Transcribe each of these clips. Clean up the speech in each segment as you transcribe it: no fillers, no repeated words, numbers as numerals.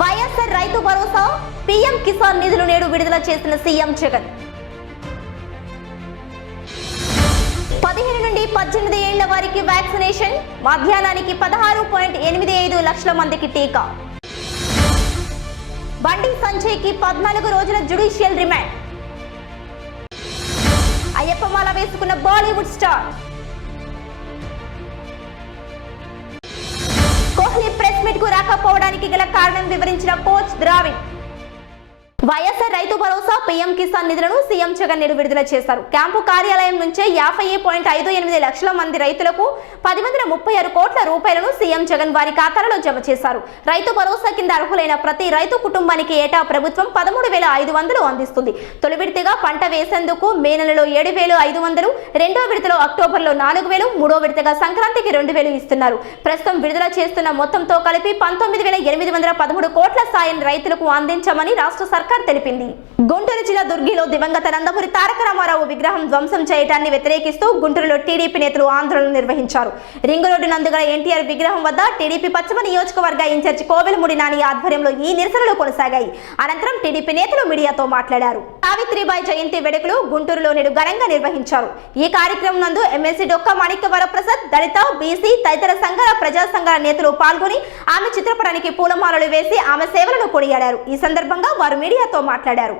YSR Rythu Bharosa PM Kisan నిధులు నేడు విడుదల చేసిన సీఎం జగన్. 15 నుండి 18 ఏళ్ల వారికి వ్యాక్సినేషన్, మధ్యాహ్నానికి 16.85 లక్షల మందికి టీకా. బండి సంజయ్కి 14 రోజుల జ్యుడిషియల్ రిమాండ్. అయ్యప్పమాల వేసుకున్న Bollywood star. Kohli press meet కు రాకపోవడానికి గల కారణం వివరించిన కోచ్ ద్రావిడ్. వైఎస్ఆర్ రైతు భరోసా పీఎం కిసాన్ నిధులను సీఎం జగన్ నేడు విడుదల చేశారు. క్యాంపు కార్యాలయం నుంచే 50.58 లక్షల మంది రైతులకు 1036 కోట్ల రూపాయలను సీఎం జగన్ వారి ఖాతాలలో జమ చేశారు. రైతు భరోసా కింద అర్హులైన ప్రతి రైతు కుటుంబానికి ఏటా ప్రభుత్వం 13,500 అందిస్తుంది. తొలి విడతగా పంట వేసేందుకు మే నెలలో 7,500, రెండో విడతలో అక్టోబర్లో 4,000, మూడో విడతగా సంక్రాంతికి 2,000 ఇస్తున్నారు. ప్రస్తుతం విడుదల చేస్తున్న మొత్తంతో కలిపి 19,813 కోట్ల సాయం రైతులకు అందించామని రాష్ట్ర సర్కార్ తెలిపింది. గుంటూరు జిల్లా దుర్గిలో దివంగత నందమూరి తారక రామారావు విగ్రహం ధ్వంసం చేయడాన్ని వ్యతిరేకిస్తూ గుంటూరులో టీడీపీ నేతలు ఆందోళన నిర్వహించారు. రింగ్ రోడ్డు నందుగల ఎన్టీఆర్ విగ్రహం వద్ద టీడీపీ పశ్చిమ నియోజకవర్గ ఇన్ఛార్జి కోవెలమూడి నాని ఆధ్వర్యంలో ఈ నిరసనలు కొనసాగాయి. అనంతరం టీడీపీ నేతలు మీడియాతో మాట్లాడారు. సావిత్రిబాయి జయంతి వేడుకలు గుంటూరులో నేడు ఘనంగా నిర్వహించారు. ఈ కార్యక్రమం నందు ఎమ్మెల్సీ డొక్క మాణిక్య వరప్రసాద్, దళిత, బీసీ తదితర సంఘాల ప్రజా సంఘాల నేతలు పాల్గొని ఆమె చిత్రపటానికి పూలమాలలు వేసి ఆమె సేవలను కొనియాడారు. ఈ సందర్భంగా వారు మీడియాతో మాట్లాడారు.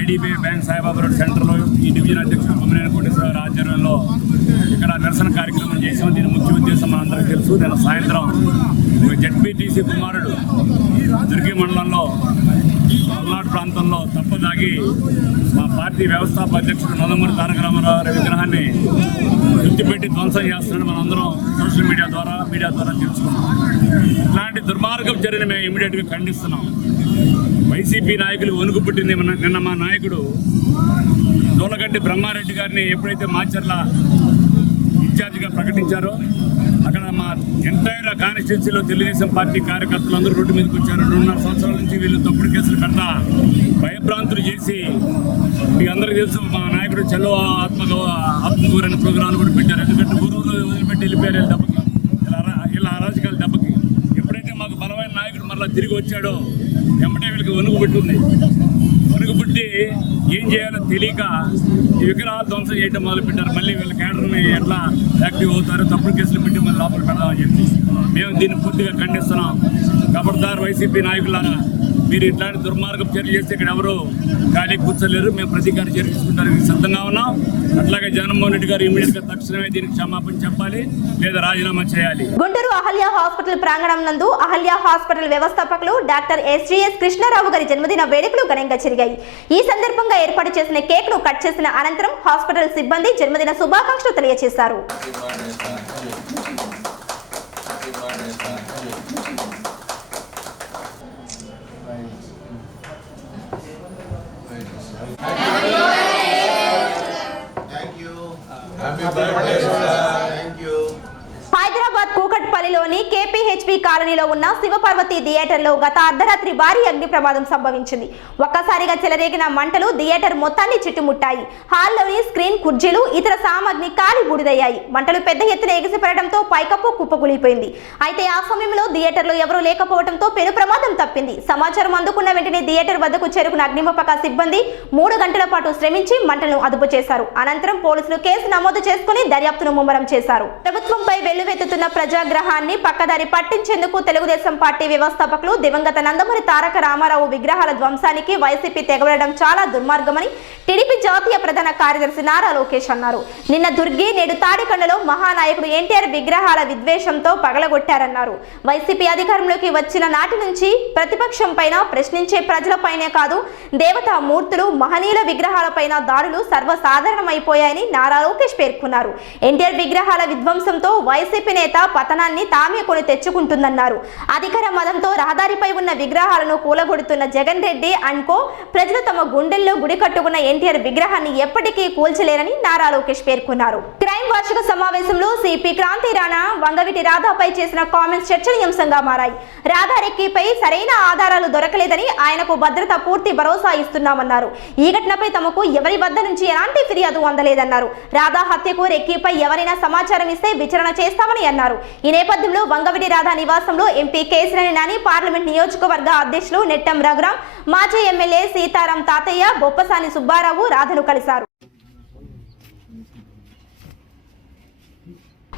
ఐడిబిఐ బ్యాంక్ సాయిబాబా రోడ్ సెంటర్లో ఈ డివిజన్ అధ్యక్షుడు కొమ్మినేని కోటేశ్వరరావు ఆధ్వర్యంలో ఇక్కడ నిరసన కార్యక్రమం చేసాం. దీని ముఖ్య ఉద్దేశం మనందరికీ తెలుసు. నిన్న సాయంత్రం జడ్పీటీసీ కుమారుడు దుర్గి మండలంలో పల్నాడు ప్రాంతంలో తప్పదాగి మా పార్టీ వ్యవస్థాపక అధ్యక్షుడు నందమూరి తారక రామారావు విగ్రహాన్ని గుర్తుపెట్టి ధ్వంసం చేస్తున్నాడు. మనందరం సోషల్ మీడియా ద్వారా తెలుసుకున్నాం. ఇట్లాంటి దుర్మార్గం జరిగిన మేము ఇమీడియట్గా ఖండిస్తున్నాం. వైసీపీ నాయకులు వణుకు పుట్టింది. నిన్న మా నాయకుడు దూలగడ్డి బ్రహ్మారెడ్డి గారిని ఎప్పుడైతే మాచర్ల ఇన్ఛార్జిగా ప్రకటించారో అక్కడ మా ఎంటైర్ కాన్స్టిట్యున్సీలో తెలుగుదేశం పార్టీ కార్యకర్తలు అందరూ రోడ్డు మీదకి వచ్చారు. 2.5 సంవత్సరాల నుంచి వీళ్ళు తప్పుడు కేసులు పెడతా భయభ్రాంతులు చేసి, మీకు అందరికీ తెలుసు మా నాయకుడు చలో ఆత్మగౌరవ అనే ప్రోగ్రాంలు కూడా పెట్టారు. ఎందుకంటే గురువులు వదిలిపెట్టి వెళ్ళిపోయారు దెబ్బకి, ఇలా అరాజకాల దెబ్బకి. ఎప్పుడైతే మాకు బలమైన నాయకుడు మళ్ళీ తిరిగి వచ్చాడో వెంబడే వీళ్ళకి వణుకు పుట్టింది. వణుకు పుట్టి ఏం చేయాలో తెలియక ఈ విగ్రహాలు ధ్వంసం చేయడం మొదలుపెట్టారు. మళ్ళీ వీళ్ళ క్యాడర్ని ఎట్లా యాక్టివ్ అవుతారో తప్పుడు కేసులు పెట్టి మళ్ళీ లోపల పెడదామని చెప్పి మేము దీన్ని పూర్తిగా ఖండిస్తున్నాం. ఖబర్దార్ వైసీపీ నాయకులారా, మీరు ఇట్లాంటి దుర్మార్గం చర్యలు చేస్తే ఇక్కడ ఎవరు ఖాళీ కూర్చోలేరు. మేము ప్రతీకార చర్య తీసుకుంటానికి సిద్ధంగా ఉన్నాం. అట్లాగే జగన్మోహన్ రెడ్డి గారు ఇమీడియట్గా తక్షణమే దీనికి క్షమాపణ చెప్పాలి, లేదా రాజీనామా చేయాలి. గుంటూరు అహల్య హాస్పిటల్ ప్రాంగణం నందు అహల్య హాస్పిటల్ వ్యవస్థాపకులు డాక్టర్ ఎస్జీఎస్ కృష్ణారావు గారి జన్మదిన వేడుకలు ఘనంగా జరిగాయి. ఈ సందర్భంగా ఏర్పాటు చేసిన కేక్ ను కట్ చేసిన అనంతరం హాస్పిటల్ సిబ్బంది జన్మదిన శుభాకాంక్షలు తెలియజేశారు. హైదరాబాద్ కూకట్పల్లిలోని కేపీహెచ్పీ కాలనీలో ఉన్న శివపార్వతి థియేటర్లో గత అర్ధరాత్రి భారీ అగ్ని ప్రమాదం సంభవించింది. ఒక్కసారిగా చెలరేగిన మంటలు థియేటర్ మొత్తాన్ని చుట్టుముట్టాయి. హాల్లోని స్క్రీన్, కుర్చీలు, ఇతర సామాగ్రి కాలి బూడిదయ్యాయి. మంటలు పెద్ద ఎత్తున ఎగిసిపడడంతో పైకప్పు కుప్పకూలిపోయింది. అయితే ఆ సమయంలో థియేటర్లో ఎవరూ లేకపోవడంతో పెను ప్రమాదం తప్పింది. సమాచారం అందుకున్న వెంటనే థియేటర్ వద్దకు చేరుకున్న అగ్నిమాపక సిబ్బంది 3 గంటల పాటు శ్రమించి మంటలను అదుపు చేశారు. అనంతరం పోలీసులు కేసు నమోదు చేసుకుని దర్యాప్తును ముమ్మరం చేశారు. ప్రభుత్వంపై వెల్లువెత్తుతున్న ప్రజాగ్రహాన్ని పక్కదారి పట్టించేందుకు తెలుగుదేశం పార్టీ వ్యవస్థాపకులు దివంగత నందమూరి తారక రామారావు విగ్రహాల ధ్వంసానికి వైసీపీ తెగబడడం చాలా దుర్మార్గమని టీడీపీ జాతీయ ప్రధాన కార్యదర్శి నారా లోకేష్ అన్నారు. నిన్న దుర్గి, నేడు తాడికొండలో మహానాయకుడు ఎన్టీఆర్ విగ్రహాల విద్వేషంతో పగలగొట్టారన్నారు. వైసీపీ అధికారంలోకి వచ్చిన నాటి నుంచి ప్రతిపక్షం పైన ప్రశ్నించే ప్రజలపైనే కాదు, దేవతా మూర్తులు, మహనీయుల విగ్రహాలపైన దాడులు సర్వసాధారణమైపోయాయని నారా లోకేష్ పేర్కొన్నారు. ఎన్టీఆర్ విగ్రహాల విధ్వంసంతో వైసీపీ నేత పతనాన్ని విగ్రహాన్ని తామే కొని తెచ్చుకుంటుందన్నారు. అధికార మదంతో రహదారిపై ఉన్న విగ్రహాలను కూలగొడుతున్న జగన్ రెడ్డి అండ్ కో ప్రజలు తమ గుండెల్లో గుడి కట్టుకున్న ఎన్టీఆర్ విగ్రహాన్ని ఎప్పటికీ కూల్చలేరని నారా లోకేష్ పేర్కొన్నారు. క్రైమ్ వార్షిక సమావేశంలో సిపి క్రాంతి రాణా వంగవీటి రాధాపై చేసిన కామెంట్స్ చర్చనీయాంశంగా మారాయి. రాధా రెక్కిపై సరైన ఆధారాలు దొరకలేదని ఆయనకు భద్రత పూర్తి భరోసా ఇస్తున్నామన్నారు. ఈ ఘటనపై తమకు ఎవరి వద్ద నుంచి ఎలాంటి ఫిర్యాదు అందలేదన్నారు. రాధా హత్యకు రెక్కిపై ఎవరైనా సమాచారం ఇస్తే విచారణ చేస్తామని అన్నారు. ఈ నేపథ్యంలో వంగవీటి రాధా నివాసంలో ఎంపీ కేశినేని నాని, పార్లమెంట్ నియోజకవర్గ అధ్యక్షులు నెట్టం రఘురాం, మాజీ ఎమ్మెల్యే సీతారాం తాతయ్య, బొప్పసాని సుబ్బారావు రాధను కలిశారు.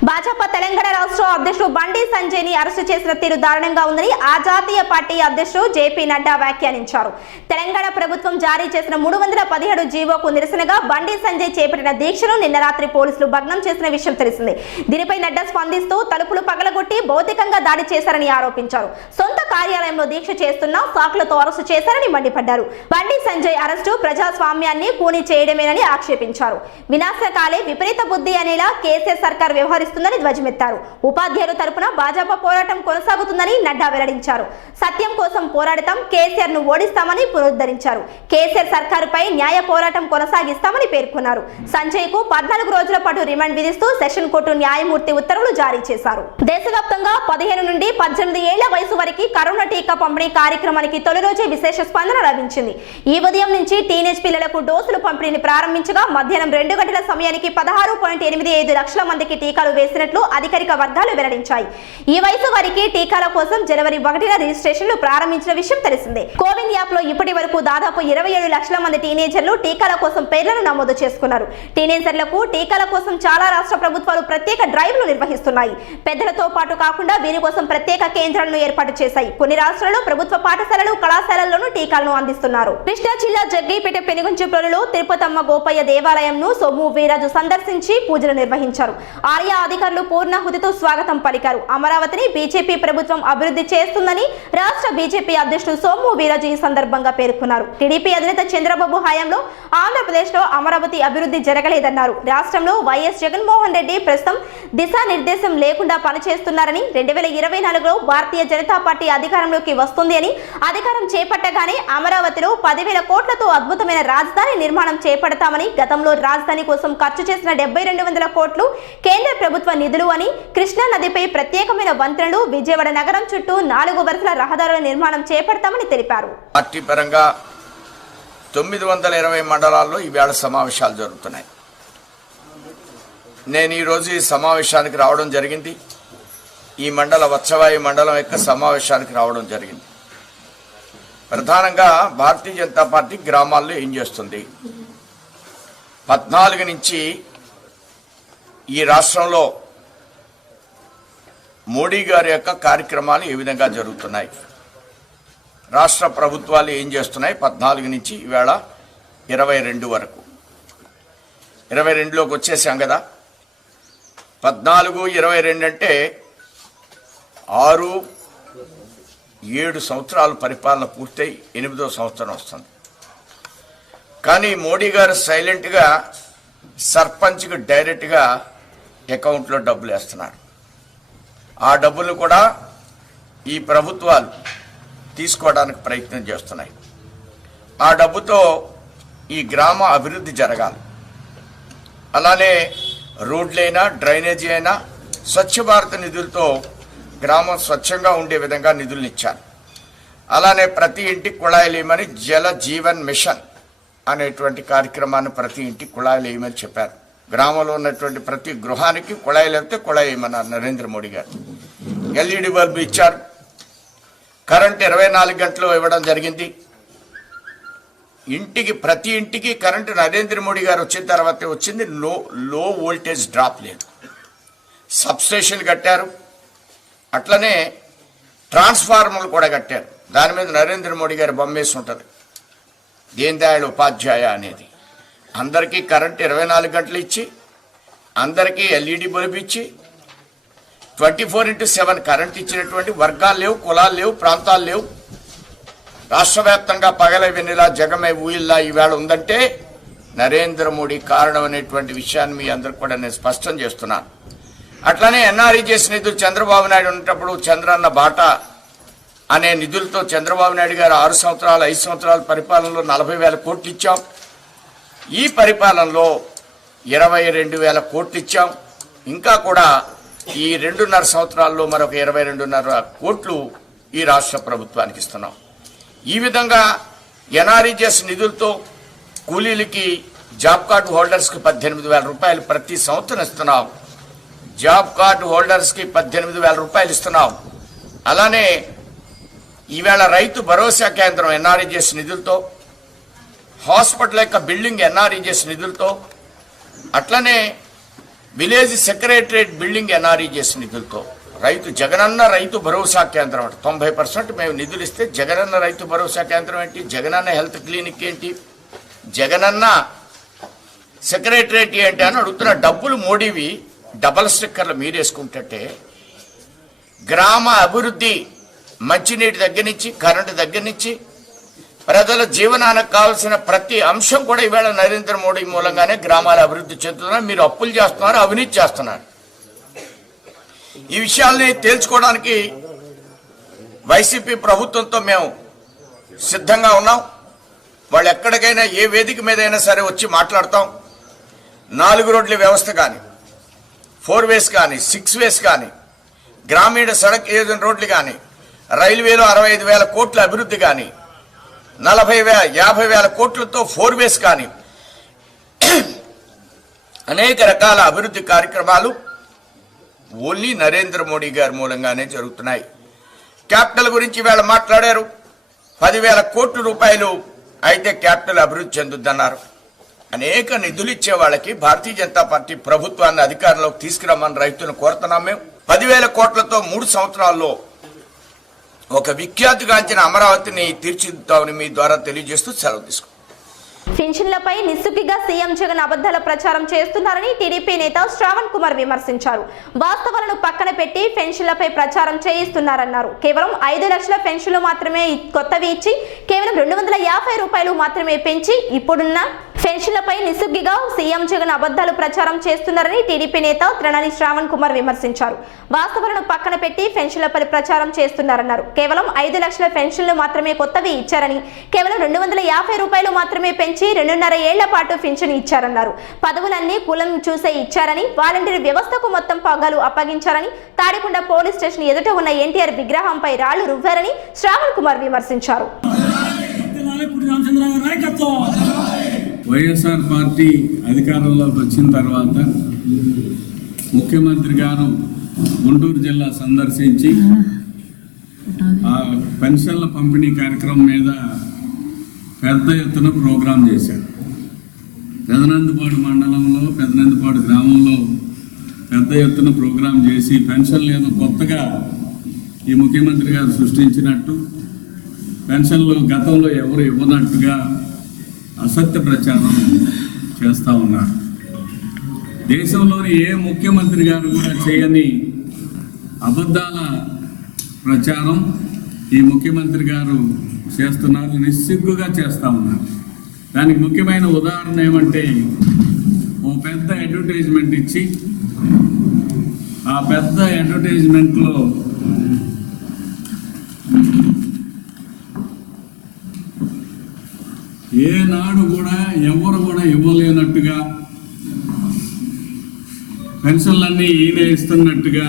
భాజపా తెలంగాణ రాష్ట్ర అధ్యక్షుడు బండి సంజయ్ ని అరెస్టు చేసిన తీరు దారుణంగా ఉందని ఆ జాతీయ పార్టీ అధ్యక్షుడు జేపీ నడ్డా వ్యాఖ్యానించారు. తెలంగాణ ప్రభుత్వం జారీ చేసిన 317 జీవోకు నిరసనగా బండి సంజయ్ చేపట్టిన దీక్షను నిన్న రాత్రి పోలీసులు భగ్నం చేసిన విషయం తెలిసిందే. దీనిపై నడ్డా స్పందిస్తూ తలుపులు పగలగొట్టి భౌతికంగా దాడి చేశారని ఆరోపించారు. సొంత కార్యాలయంలో దీక్ష చేస్తున్న సాకులతో అరెస్టు చేశారని మండిపడ్డారు. బండి సంజయ్ అరెస్టు ప్రజాస్వామ్యాన్ని కూని చేయడమేనని ఆక్షేపించారు. వినాశకాలే విపరీత బుద్ధి అనేలా కేసీఆర్ సర్కార్ వ్యవహరిస్తుందని ధ్వజమెత్తారు. ఉపాధ్యాయుల తరపున భాజపా పోరాటం కొనసాగుతుందని నడ్డా వెల్లడించారు. సత్యం కోసం పోరాడతాం, కేసీఆర్ ను ఓడిస్తామని పునరుద్ధరించారు. కేసీఆర్ సర్కారుపై న్యాయ పోరాటం కొనసాగిస్తామని పేర్కొన్నారు. సంజయ్ కు 14 రోజుల పాటు రిమాండ్ విధిస్తూ సెషన్ కోర్టు న్యాయమూర్తి ఉత్తర్వులు జారీ చేశారు. దేశవ్యాప్తంగా 15 నుండి 18 ఏళ్ల వయసు వరకు కరోనా టీకా పంపిణీ కార్యక్రమానికి తొలి రోజే విశేష స్పందన లభించింది. ఈ ఉదయం నుంచి టీనేజ్ పిల్లలకు డోసులు పంపిణీని ప్రారంభించగా మధ్యాహ్నం 2 గంటల సమయానికి 16.85 లక్షల మందికి టీకాలు వేసినట్లు అధికారిక వర్గాలు వెల్లడించాయి. ఈ వయసు వారికి టీకాల కోసం జనవరి 1న రిజిస్ట్రేషన్లు ప్రారంభించిన విషయం తెలిసిందే. కోవిన్ యాప్ లో ఇప్పటి వరకు దాదాపు 27 లక్షల మంది టీనేజర్లు టీకాల కోసం పేర్లను నమోదు చేసుకున్నారు. టీనేజర్లకు టీకాల కోసం చాలా రాష్ట్ర ప్రభుత్వాలు ప్రత్యేక డ్రైవ్లు నిర్వహిస్తున్నాయి. పెద్దలతో పాటు కాకుండా వీరి కోసం ప్రత్యేక కేంద్రాలను ఏర్పాటు చేశాయి. కొన్ని రాష్ట్రాల్లో ప్రభుత్వ పాఠశాలలు, కళాశాలల్లోనూ టీకాలను అందిస్తున్నారు. కృష్ణా జిల్లా జగ్గైపేట పెనుగంచిప్రోలులో తిరుపతమ్మ గోపయ్య దేవాలయంను సొమ్ము వీరాజు సందర్శించి పూజలు నిర్వహించారు. ఆలయ అధికారులు పూర్ణాహుతితో స్వాగతం పలికారు. అమరావతిని బీజేపీ ప్రభుత్వం అభివృద్ధి చేస్తుందని రాష్ట్ర బీజేపీ అధ్యక్షుడు సోము వీరాజు ఈ సందర్భంగా పేర్కొన్నారు. టీడీపీ అధినేత చంద్రబాబు హయాంలో ఆంధ్రప్రదేశ్ లో అమరావతి అభివృద్ధి జరగలేదన్నారు. రాష్ట్రంలో వైఎస్ జగన్మోహన్ రెడ్డి ప్రస్తుతం దిశానిర్దేశం లేకుండా పనిచేస్తున్నారని 2024లో భారతీయ జనతా పార్టీ అధికారంలోకి వస్తుంది అని, అధికారం చేపట్టగానే అమరావతిలో 10,000 కోట్లతో అద్భుతమైన రాజధాని నిర్మాణం చేపడతామని, గతంలో రాజధాని కోసం ఖర్చు చేసిన 7200 కోట్లు కేంద్ర ప్రభుత్వ నిధులు అని, కృష్ణా నదిపై ప్రత్యేకమైన వంతెనలు, విజయవాడ నగరం చుట్టూ 4 వరుసల రహదారుల నిర్మాణం చేపడతామని తెలిపారు. పార్టీ పరంగా 920 మండలాల్లో ఈవేళ సమావేశాలు జరుగుతున్నాయి. నేను ఈరోజు ఈ సమావేశానికి రావడం జరిగింది. ఈ వత్సవాయి మండలం యొక్క సమావేశానికి రావడం జరిగింది. ప్రధానంగా భారతీయ జనతా పార్టీ గ్రామాల్లో ఏం చేస్తుంది, 14 నుంచి ఈ రాష్ట్రంలో మోడీ గారి యొక్క కార్యక్రమాలు ఏ విధంగా జరుగుతున్నాయి, రాష్ట్ర ప్రభుత్వాలు ఏం చేస్తున్నాయి, 14 నుంచి ఈవేళ 22 వరకు, 22లోకి వచ్చేసాం కదా. 14, 22 అంటే 6-7 సంవత్సరాలు పరిపాలన పూర్తయి 8వ సంవత్సరం వస్తుంది. కానీ మోడీ గారు సైలెంట్గా సర్పంచ్కి డైరెక్ట్గా అకౌంట్లో డబ్బులు వేస్తున్నారు. ఆ డబ్బులు కూడా ఈ ప్రభుత్వాలు తీసుకోవడానికి ప్రయత్నం చేస్తున్నాయి. ఆ డబ్బుతో ఈ గ్రామ అభివృద్ధి జరగాలి. అలానే రోడ్లైనా, డ్రైనేజీ అయినా స్వచ్ఛ భారత్ నిధులతో గ్రామం స్వచ్ఛంగా ఉండే విధంగా నిధులను ఇచ్చారు. అలానే ప్రతి ఇంటికి కుళాయిలు వేయమని జల జీవన్ మిషన్ అనేటువంటి కార్యక్రమాన్ని ప్రతి ఇంటికి కుళాయిలు వేయమని చెప్పారు. గ్రామంలో ఉన్నటువంటి ప్రతి గృహానికి కుళాయిలు వెళ్తే కుళాయి వేయమన్నారు నరేంద్ర మోడీ గారు. ఎల్ఈడి బల్బు ఇచ్చారు. కరెంట్ 24 గంటలు ఇవ్వడం జరిగింది. ప్రతి ఇంటికి కరెంటు నరేంద్ర మోడీ గారు వచ్చిన తర్వాతే వచ్చింది. లో వోల్టేజ్ డ్రాప్ లేదు. సబ్స్టేషన్ కట్టారు. అట్లనే ట్రాన్స్ఫార్మర్లు కూడా కట్టారు. దాని మీద నరేంద్ర మోడీ గారి బొమ్మేసి ఉంటుంది, దీన్ దయాళ్ ఉపాధ్యాయ అనేది. అందరికీ కరెంట్ 24 గంటలు ఇచ్చి, అందరికీ ఎల్ఈడి బల్బు ఇచ్చి 24/7 కరెంట్ ఇచ్చినటువంటి వర్గాలు లేవు, కులాలు లేవు, ప్రాంతాలు లేవు. రాష్ట్ర వ్యాప్తంగా పగలే వెన్నెలా జగమే ఊయిల్లా ఈవేళ ఉందంటే నరేంద్ర మోడీ కారణం అనేటువంటి విషయాన్ని మీ అందరికి కూడా నేను స్పష్టం చేస్తున్నాను. అట్లానే ఎన్ఆర్ఈజీఎస్ నిధులు చంద్రబాబు నాయుడు ఉన్నప్పుడు చంద్రన్న బాట అనే నిధులతో చంద్రబాబు నాయుడు గారు 6 సంవత్సరాలు 5 సంవత్సరాల పరిపాలనలో 40,000 కోట్లు ఇచ్చాం. ఈ పరిపాలనలో 22,000 కోట్లు ఇచ్చాం. ఇంకా కూడా ఈ 2.5 సంవత్సరాల్లో మరొక 22.5 కోట్లు ఈ రాష్ట్ర ప్రభుత్వానికి ఇస్తున్నాం. ఈ విధంగా ఎన్ఆర్ఈజీఎస్ నిధులతో కూలీలకి జాబ్ కార్డు హోల్డర్స్కి 18,000 రూపాయలు ప్రతి సంవత్సరం ఇస్తున్నాం. జాబ్ కార్డు హోల్డర్స్కి 18,000 రూపాయలు ఇస్తున్నాం. అలానే ఈవేళ రైతు భరోసా కేంద్రం ఎన్ఆర్ఈజీఎస్ నిధులతో, హాస్పిటల్ యొక్క బిల్డింగ్ ఎన్ఆర్ఈజీఎస్ నిధులతో, అట్లనే విలేజ్ సెక్రటరేట్ బిల్డింగ్ ఎన్ఆర్ఈజీఎస్ నిధులతో జగనన్న రైతు భరోసా కేంద్రం అంటే 90% మేము నిధులు ఇస్తే జగనన్న రైతు భరోసా కేంద్రం ఏంటి, జగనన్న హెల్త్ క్లినిక్ ఏంటి, జగనన్న సెక్రటరేట్ ఏంటి అని అడుగుతున్న. డబ్బులు మోడీవి, డబల్ స్టిక్కర్లు మీరేసుకుంటే గ్రామ అభివృద్ధి, మంచినీటి దగ్గర నుంచి కరెంటు దగ్గర నుంచి ప్రజల జీవనానికి కావాల్సిన ప్రతి అంశం కూడా ఈవేళ నరేంద్ర మోడీ మూలంగానే గ్రామాల అభివృద్ధి చెందుతున్నారు. మీరు అప్పులు చేస్తున్నారు, అవినీతి చేస్తున్నారు. ఈ విషయాల్ని తేల్చుకోవడానికి వైసీపీ ప్రభుత్వంతో మేము సిద్ధంగా ఉన్నాం. వాళ్ళు ఎక్కడికైనా ఏ వేదిక మీద అయినా సరే వచ్చి మాట్లాడతాం. 4 రోడ్ల వ్యవస్థ కానీ, 4 వేస్ కానీ, 6 వేస్ కానీ, గ్రామీణ సడక్ యోజన రోడ్లు కానీ, రైల్వేలో 65,000 కోట్ల అభివృద్ధి కానీ, 50,000 కోట్లతో 4 వేస్ కానీ, అనేక రకాల అభివృద్ధి కార్యక్రమాలు ఓన్లీ నరేంద్ర మోడీ గారి మూలంగానే జరుగుతున్నాయి. క్యాపిటల్ గురించి వీళ్ళు మాట్లాడారు. 10,000 కోట్ల రూపాయలు అయితే క్యాపిటల్ అభివృద్ధి చెందుద్దన్నారు. అనేక నిధులు ఇచ్చే వాళ్ళకి భారతీయ జనతా పార్టీ ప్రభుత్వాన్ని అధికారంలోకి తీసుకురమ్మని రైతులను కోరుతున్నాం. మేము 10,000 కోట్లతో 3 సంవత్సరాల్లో ఒక విఖ్యాతిగాంచిన అమరావతిని తీర్చిదిద్దామని మీ ద్వారా తెలియజేస్తూ సెలవు తీసుకుంటాం. పెన్షన్లపై నిస్సుగ్గిగా సీఎం జగన్ అబద్ధాల ప్రచారం చేస్తున్నారని టీడీపీ నేత శ్రావణ్ కుమార్ విమర్శించారు. వాస్తవాలను పక్కన పెట్టి పెన్షన్లపై ప్రచారం చేయిస్తున్నారన్నారు. కేవలం 5 లక్షల పెన్షన్లు మాత్రమే కొత్తవి ఇచ్చి కేవలం 250 రూపాయలు మాత్రమే పెంచి ఇప్పుడున్న పెన్షన్లపై నిస్సుగ్గిగా సీఎం జగన్ అబద్ధాలు ప్రచారం చేస్తున్నారని టీడీపీ నేత త్రణాని శ్రావణ్ కుమార్ విమర్శించారు. వాస్తవాలను పక్కన పెట్టి పెన్షన్లపై ప్రచారం చేస్తున్నారన్నారు. కేవలం 5 లక్షల పెన్షన్లు మాత్రమే కొత్తవి ఇచ్చారని, కేవలం 250 రూపాయలు మాత్రమే పెంచి 2.5 ఏళ్ల పాటు పింఛను ఇచ్చారన్నారు. పదవులన్నీ కులం చూసే ఇచ్చారని, వాలంటీర్ వ్యవస్థకు మొత్తం పగ్గాలు అప్పగించారని, తాడికొండ పోలీస్ స్టేషన్ ఎదుట ఉన్న ఎన్టీఆర్ విగ్రహంపై రాళ్లు రువ్వారని శ్రావణ్ కుమార్ విమర్శించారు. వైఎస్ఆర్ పార్టీ అధికారంలోకి వచ్చిన తర్వాత ముఖ్యమంత్రి గారు గుంటూరు జిల్లా సందర్శించి ఆ పెన్షన్ల పంపిణీ కార్యక్రమం మీద పెద్ద ఎత్తున ప్రోగ్రాం చేశారు. పెదనందుపాడు మండలంలో, పెదనందుపాడు గ్రామంలో పెద్ద ఎత్తున ప్రోగ్రాం చేసి పెన్షన్లు ఏదో కొత్తగా ఈ ముఖ్యమంత్రి గారు సృష్టించినట్టు, పెన్షన్లు గతంలో ఎవరు ఇవ్వనట్టుగా అసత్య ప్రచారం చేస్తూ ఉన్నారు. దేశంలోని ఏ ముఖ్యమంత్రి గారు కూడా చేయని అబద్ధాల ప్రచారం ఈ ముఖ్యమంత్రి గారు చేస్తున్నారు, నిస్సిగ్గుగా చేస్తూ ఉన్నారు. దానికి ముఖ్యమైన ఉదాహరణ ఏమంటే, ఓ పెద్ద అడ్వర్టైజ్మెంట్ ఇచ్చి ఆ పెద్ద అడ్వర్టైజ్మెంట్లో ఏనాడు కూడా ఎవరు కూడా ఇవ్వలేనట్టుగా, పెన్షన్లన్నీ ఈయన ఇస్తున్నట్టుగా,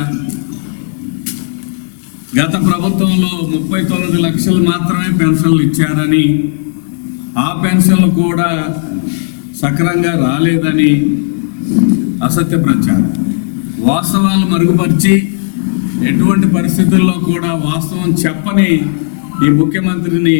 గత ప్రభుత్వంలో 39 లక్షలు మాత్రమే పెన్షన్లు ఇచ్చారని, ఆ పెన్షన్లు కూడా సక్రంగా రాలేదని అసత్య ప్రచారం. వాస్తవాలు మరుగుపరిచి ఎటువంటి పరిస్థితుల్లో కూడా వాస్తవం చెప్పని ఈ ముఖ్యమంత్రిని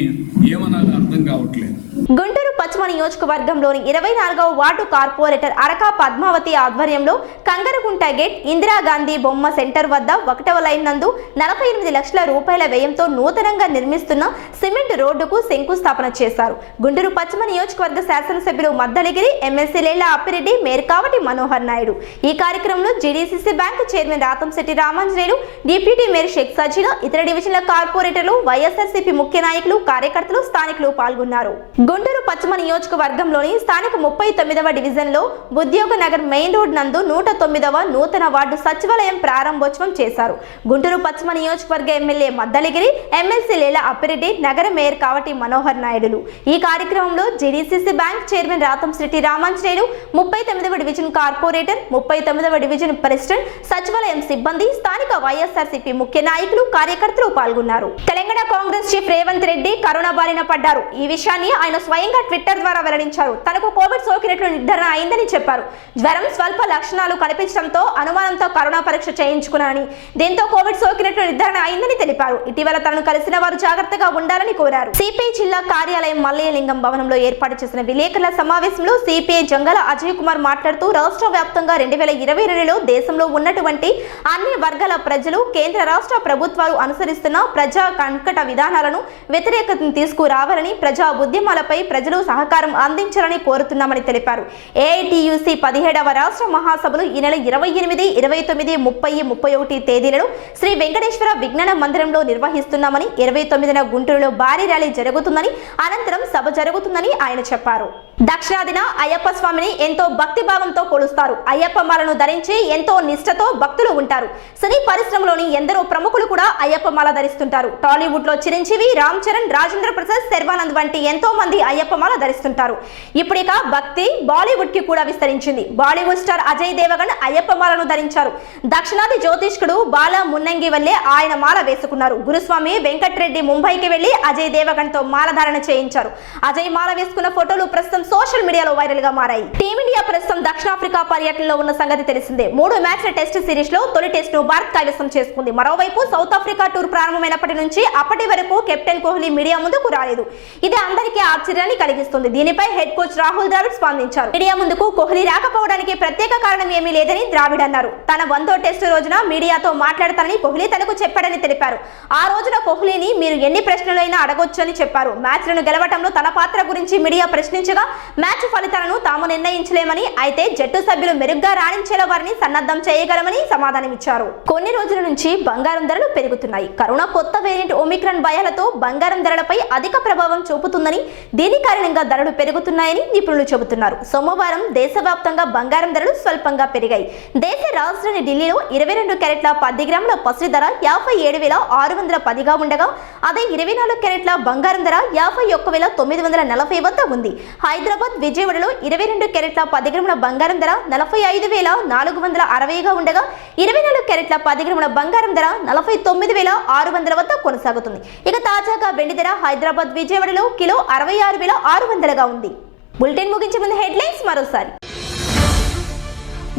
ఏమనాలో అర్థం కావట్లేదు. గుంటూరు పశ్చిమ నియోజకవర్గంలోని 24వ వార్డు కార్పొరేటర్ అరకా పద్మావతి ఆధ్వర్యంలో కంగరగుంట గేట్, ఇందిరాగాంధీ బొమ్మ సెంటర్ వద్ద 1వ లైన్ నందు 48 లక్షల రూపాయల వ్యయంతో నూతనంగా నిర్మిస్తున్న సిమెంట్ రోడ్డుకు శంకుస్థాపన చేశారు. గుంటూరు పశ్చిమ నియోజకవర్గ శాసనసభ్యులు మద్దలగిరి, ఎమ్మెల్సీ లేళ్ల అప్పిరెడ్డి, మేయర్ కావటి మనోహర్ నాయుడు. ఈ కార్యక్రమంలో GDCC bank chairman Rathamsetty Ramanjaneyulu, deputy mayor Sheikh Sajeena, ఇతర డివిజన్ల కార్పొరేటర్లు, వైఎస్ఆర్సీపీ ముఖ్య నాయకులు, కార్యకర్తలు, స్థానికులు పాల్గొన్నారు. గుంటూరు పశ్చిమ పశ్చిమ నియోజకవర్గంలోని స్థానిక 39వ డివిజన్లో ఉద్యోగ నగర్ మెయిన్ రోడ్ నందు 109వ నూతన వార్డు సచివాలయం ప్రారంభోత్సవం చేశారు. గుంటూరు పశ్చిమ నియోజకవర్గ ఎమ్మెల్యే మద్దలిగిరి, ఎమ్మెల్సీ లీలా అప్పిరెడ్డి, నగర మేయర్ కావటి మనోహర్ నాయుడులు. ఈ కార్యక్రమంలో GDCC bank chairman Rathamsetty Ramanjaneyulu, 39వ డివిజన్ కార్పొరేటర్, 39వ డివిజన్ ప్రెసిడెంట్, సచివాలయం సిబ్బంది, స్థానిక వైఎస్ఆర్సీపీ ముఖ్య నాయకులు, కార్యకర్తలు పాల్గొన్నారు. Telangana Congress chief Revanth Reddy corona బారిన పడ్డారు. ఈ విషయాన్ని ఆయన స్వయంగా ట్విట్టర్ ద్వారా వెల్లడించారు. తనకు కోవిడ్ సోకినట్లు నిర్ధారణ అయిందని చెప్పారు. జ్వరం, స్వల్ప లక్షణాలు కనిపించడంతో అనుమానంతో కరోనా పరీక్ష చేయించుకున్నానని, దీంతో కోవిడ్ సోకినట్లు నిర్ధారణ అయిందని తెలిపారు. ఇటీవల తనను కలిసిన వారు జాగ్రత్తగా ఉండాలని కోరారు. సిపిఐ జిల్లా కార్యాలయం మల్లయ్యలింగం భవనంలో ఏర్పాటు చేసిన విలేకరుల సమావేశంలో సిపిఐ జంగాల అజయ్ కుమార్ మాట్లాడుతూ రాష్ట్ర వ్యాప్తంగా 2022లో దేశంలో ఉన్నటువంటి అన్ని వర్గాల ప్రజలు కేంద్ర రాష్ట్ర ప్రభుత్వాలు అనుసరిస్తున్న ప్రజా కంకట విధానాలను వ్యతిరేకతను తీసుకురావాలని, ప్రజా ఉద్యమాలపై ప్రజలు సహకారం అందించాలని కోరుతున్నామని తెలిపారు. ఏఐటియుసి 17వ రాష్ట్ర మహాసభలు ఈ నెల 28, 29, 30, 31 తేదీలలో శ్రీ వెంకటేశ్వర విజ్ఞాన మందిరంలో నిర్వహిస్తున్నామని, 29న గుంటూరులో భారీ ర్యాలీ జరుగుతుందని, అనంతరం సభ జరుగుతుందని ఆయన చెప్పారు. దక్షిణాదిన అయ్యప్ప స్వామిని ఎంతో భక్తి భావంతో కొలుస్తారు. అయ్యప్ప మాలను ధరించి ఎంతో నిష్ఠతో భక్తులు ఉంటారు. సినీ పరిశ్రమలోని ఎందరో ప్రముఖులు కూడా అయ్యప్ప మాల ధరిస్తుంటారు. టాలీవుడ్ లో చిరంజీవి, రామ్ చరణ్, రాజేంద్ర ప్రసాద్, శర్వానంద్ వంటి ఎంతో మంది అయ్యప్ప మాల ధరిస్తుంటారు. ఇప్పుడిక భక్తి బాలీవుడ్ కి కూడా విస్తరించింది. బాలీవుడ్ స్టార్ అజయ్ దేవగన్ అయ్యప్ప మాలను ధరించారు. దక్షిణాది జ్యోతిష్కుడు బాల మున్నంగి వల్లే ఆయన మాల వేసుకున్నారు. గురుస్వామి వెంకటరెడ్డి ముంబైకి వెళ్లి అజయ్ దేవగన్ తో మాల ధారణ చేయించారు. అజయ్ మాల వేసుకున్న ఫోటోలు ప్రస్తుతం సోషల్ మీడియాలో వైరల్ గా మారాయి. టీమిండియా ప్రస్తుతం దక్షిణాఫ్రికా పర్యటనలో ఉన్న సంగతి తెలిసిందే. 3 మ్యాచ్ల టెస్ట్ సిరీస్ లో తొలి టెస్ట్ ను భారత్ కైవసం చేసుకుంది. మరోవైపు సౌత్ ఆఫ్రికా టూర్ ప్రారంభమైనప్పటి నుంచి అప్పటి వరకు కెప్టెన్ కోహ్లీ మీడియా ముందుకు రాలేదు. ఇది అందరికీ ఆశ్చర్యాన్ని కలిగిస్తుంది. దీనిపై హెడ్ కోచ్ రాహుల్ ద్రావిడ్ స్పందించారు. మీడియా ముందుకు కోహ్లీ రాకపోవడానికి ప్రత్యేక కారణం ఏమీ లేదని ద్రావిడ్ అన్నారు. తన 100వ టెస్ట్ రోజున మీడియాతో మాట్లాడతానని కోహ్లీ తనకు చెప్పాడని తెలిపారు. ఆ రోజున కోహ్లీని మీరు ఎన్ని ప్రశ్నలైనా అడగొచ్చు అని చెప్పారు. మ్యాచ్లను గెలవటంలో తన పాత్ర గురించి మీడియా ప్రశ్నించగా మ్యాచ్ ఫలితాలను తాము నిర్ణయించలేమని, అయితే జట్టు సభ్యులు మెరుగ్గా రాణించేలా వారిని సన్నద్ధం చేయగలమని సమాధానమిచ్చారు. కొన్ని రోజుల నుంచి బంగారం ధరలు పెరుగుతున్నాయి. కరోనా కొత్త వేరియంట్ ఒమిక్రాన్ భయాలతో బంగారం ధరలపై అధిక ప్రభావం చూపుతుందని, దీని కారణంగా ధరలు పెరుగుతున్నాయని నిపుణులు చెబుతున్నారు. సోమవారం దేశవ్యాప్తంగా బంగారం ధరలు స్వల్పంగా పెరిగాయి. దేశ రాజధాని ఢిల్లీలో 22 క్యారెట్ల 10 గ్రాముల పసిడి ధర 57,610గా ఉండగా, అదే 24 క్యారెట్ల బంగారం ధర 51,940 వద్ద ఉంది. హైదరాబాద్, విజయవాడలో 22 క్యారెట్ల 10 గ్రాముల బంగారం ధర 45,460గా ఉండగా, 24 క్యారెట్ల 10 గ్రాముల బంగారం ధర 49,600 వద్ద కొనసాగుతుంది. ఇక తాజాగా వెండి ధర హైదరాబాద్, విజయవాడలో కిలో 66,600గా ఉంది. బులెటిన్ ముగించే ముందు హెడ్లైన్స్ మరోసారి.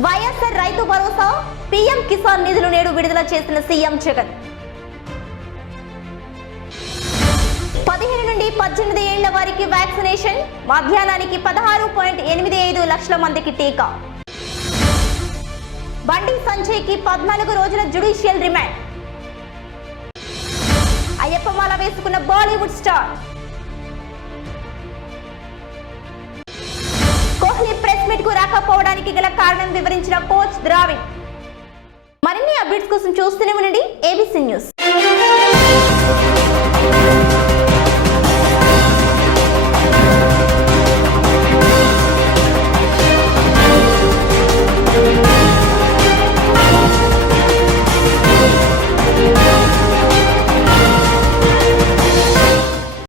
వైఎస్ఆర్ రైతు భరోసా, పీఎం కిసాన్ నిధులు నేడు విడుదల చేసిన సీఎం జగన్. 15 నుండి 18 ఏళ్ల వారికి వ్యాక్సినేషన్, మధ్యాహ్నానికి 16.85 లక్షల మందికి టీకా. బండి సంజయ్కి 14 రోజుల జ్యుడిషియల్ రిమాండ్. అయ్యప్ప మాల వేసుకున్న Bollywood star. Kohli press meet కు రాకపోవడానికి గల కారణం వివరించిన కోచ్ ద్రావిడ్. మరిన్ని అప్డేట్స్ కోసం చూస్తూనే ఉండండి ABC న్యూస్.